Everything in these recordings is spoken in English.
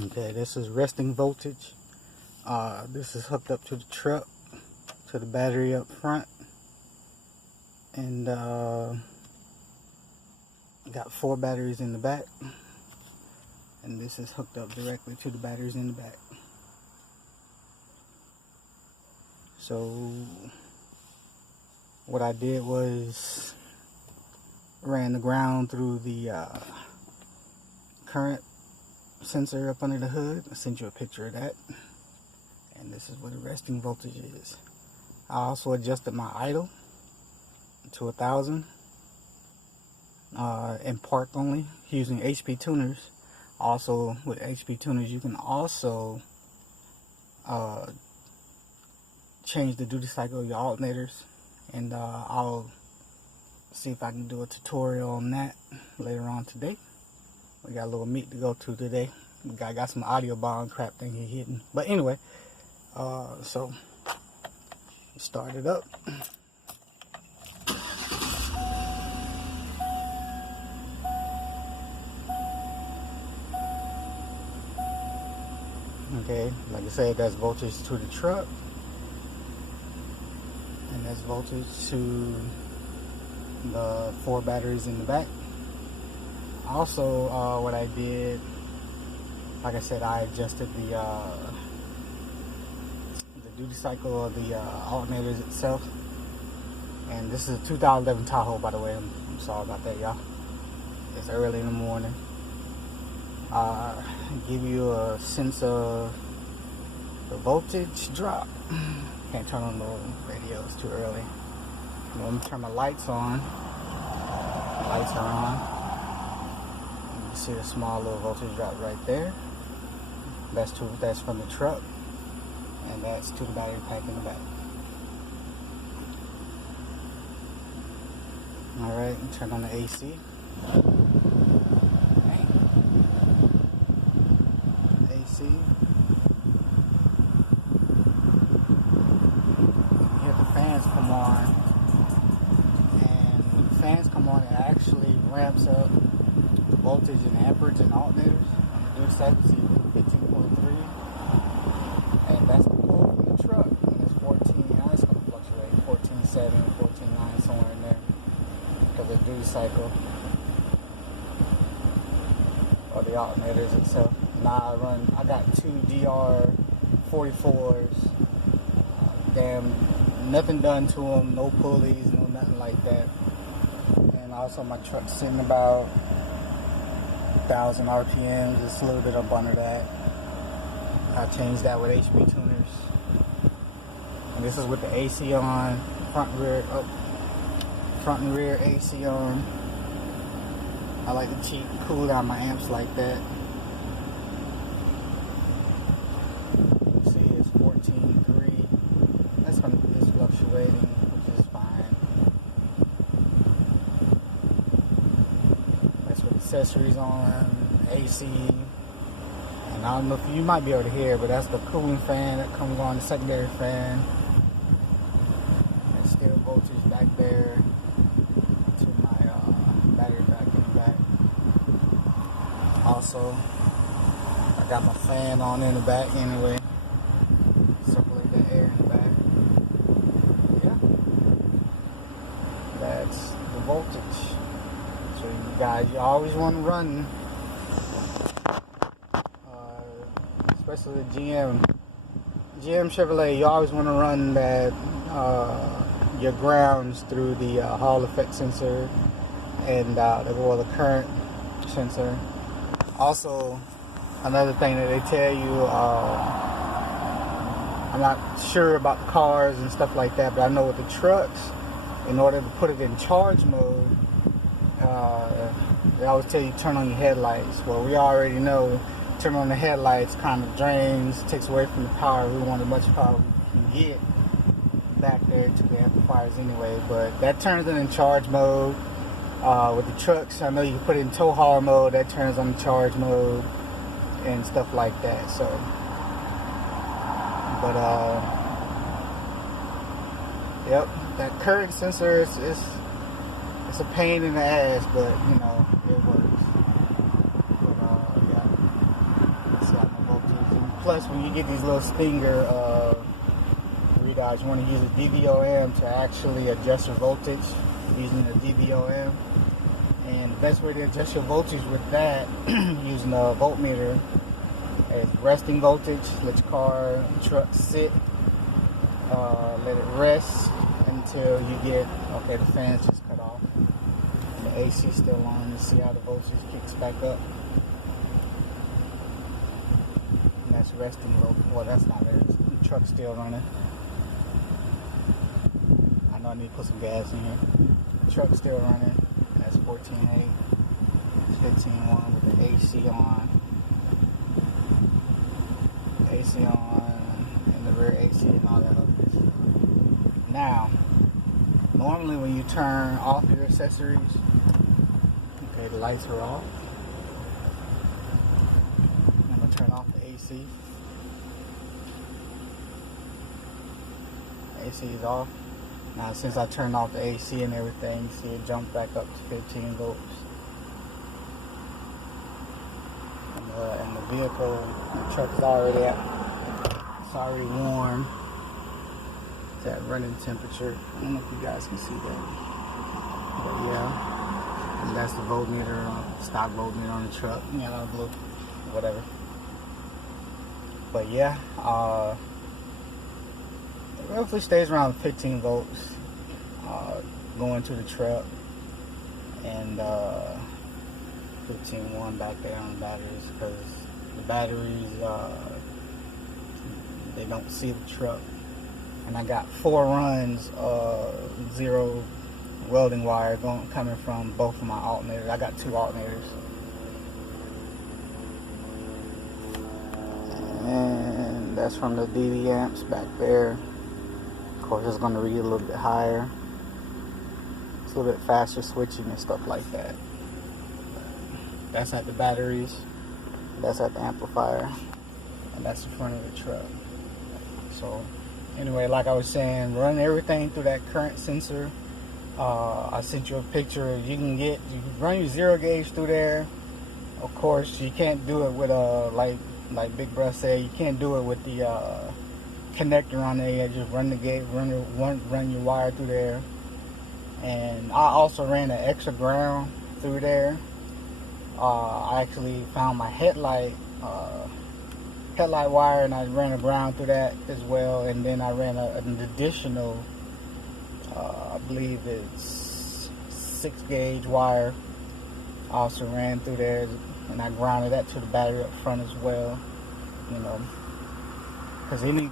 Okay, this is resting voltage. This is hooked up to the truck, to the battery up front, and got 4 batteries in the back, and this is hooked up directly to the batteries in the back. So what I did was ran the ground through the current sensor up under the hood. I sent you a picture of that, and this is what the resting voltage is. I also adjusted my idle to 1,000 in park only using HP tuners. Also with HP tuners you can also change the duty cycle of your alternators, and I'll see if I can do a tutorial on that later on today. We got a little meet to go to today. I got some audio bomb crap thing here hidden. But anyway, so start it up. Okay, like I said, that's voltage to the truck, and that's voltage to the 4 batteries in the back. Also, what I did, like I said, I adjusted the duty cycle of the alternators itself. And this is a 2011 Tahoe, by the way. I'm sorry about that, y'all. It's early in the morning. Give you a sense of the voltage drop. Can't turn on the radio, it's too early. Let me turn my lights on. The lights are on. You see a small little voltage drop right there. That's from the truck, and that's to the battery pack in the back. Alright, turn on the AC. AC. You hear the fans come on, and when the fans come on, it actually ramps up the voltage and amperage and alternators. On the duty cycle, see 15.3, and that's the pull from the truck. And it's 14. Now it's going to fluctuate 14.7, 14.9, somewhere in there, because of the duty cycle or the alternators itself. Now I got 2 DR44s. Nothing done to them, no pulleys, no nothing like that. And also my truck's sitting about 1,000 RPMs, it's a little bit up under that. I changed that with HP tuners. And this is with the AC on, front and rear AC on. I like to cool down my amps like that. You see it's 14.3. It's fluctuating, which is fine. That's with accessories on, AC. And I don't know if you might be able to hear, but that's the cooling fan that comes on, the secondary fan. There's still voltage back there to my battery back in the back. Also, I got my fan on in the back anyway. Circulate the air in the back. Yeah. That's the voltage. So you guys, you always want to run, especially the GM Chevrolet, you always want to run that your grounds through the Hall effect sensor and the current sensor. Also, another thing that they tell you, I'm not sure about the cars and stuff like that, but I know with the trucks, in order to put it in charge mode, they always tell you turn on your headlights. Well, we already know turn on the headlights kind of drains, takes away from the power. We want as much power we can get back there to the amplifiers anyway, but that turns it in charge mode. With the trucks, I know you can put it in tow haul mode, that turns on charge mode and stuff like that. So, but yep, that current sensor is it's a pain in the ass, but you know it works. But yeah, so plus when you get these little Stinger readouts, you want to use a DVOM to actually adjust your voltage using a DVOM. And the best way to adjust your voltage with that using a voltmeter is resting voltage. Let your truck sit, let it rest until you get, okay, the fan's just cut off and the AC still on. You see how the voltage kicks back up. And that's resting voltage. Well, that's not it. The truck's still running. I know I need to put some gas in here. The truck's still running. That's 14.8. 15.1 with the AC on. AC on, and the rear AC and all that other stuff. Now, normally when you turn off your accessories, okay, the lights are off. I'm gonna turn off the AC. AC is off. Now, since I turned off the AC and everything, you see it jumped back up to 15 volts. And the vehicle, the truck is already it's already warm. It's at running temperature. I don't know if you guys can see that. But yeah. And that's the voltmeter, stock voltmeter on the truck. Yellow, blue, whatever. But yeah, it roughly stays around 15 volts going to the truck. And 15.1 back there on the batteries, because the batteries they don't see the truck. And I got 4 runs of 0 welding wire coming from both of my alternators. I got 2 alternators, and that's from the DD amps back there. Of course, it's going to read a little bit higher. It's a little bit faster switching and stuff like that. That's at the batteries, that's at the amplifier, and that's the front of the truck. So anyway, like I was saying, run everything through that current sensor. I sent you a picture. You can run your 0 gauge through there. Of course, you can't do it with like Big Bruh said, you can't do it with the connector on there. Just run the gauge, run your wire through there. And I also ran an extra ground through there. I actually found my headlight wire, and I ran a ground through that as well. And then I ran an additional, I believe it's 6 gauge wire. I also ran through there, and I grounded that to the battery up front as well. You know, because any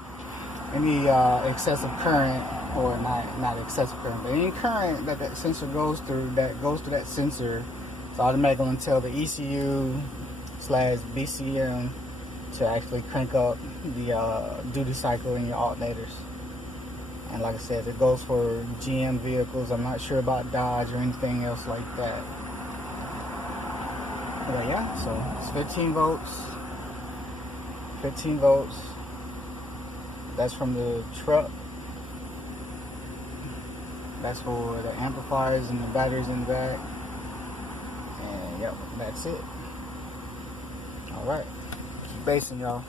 excessive current, or not excessive current, but any current that sensor goes through, that sensor, it's automatically going to tell the ECU/BCM to actually crank up the duty cycle in your alternators. And like I said, it goes for GM vehicles. I'm not sure about Dodge or anything else like that. But yeah, so it's 15 volts. 15 volts. That's from the truck. That's for the amplifiers and the batteries in the back. And yep, that's it. Alright. Keep basing, y'all.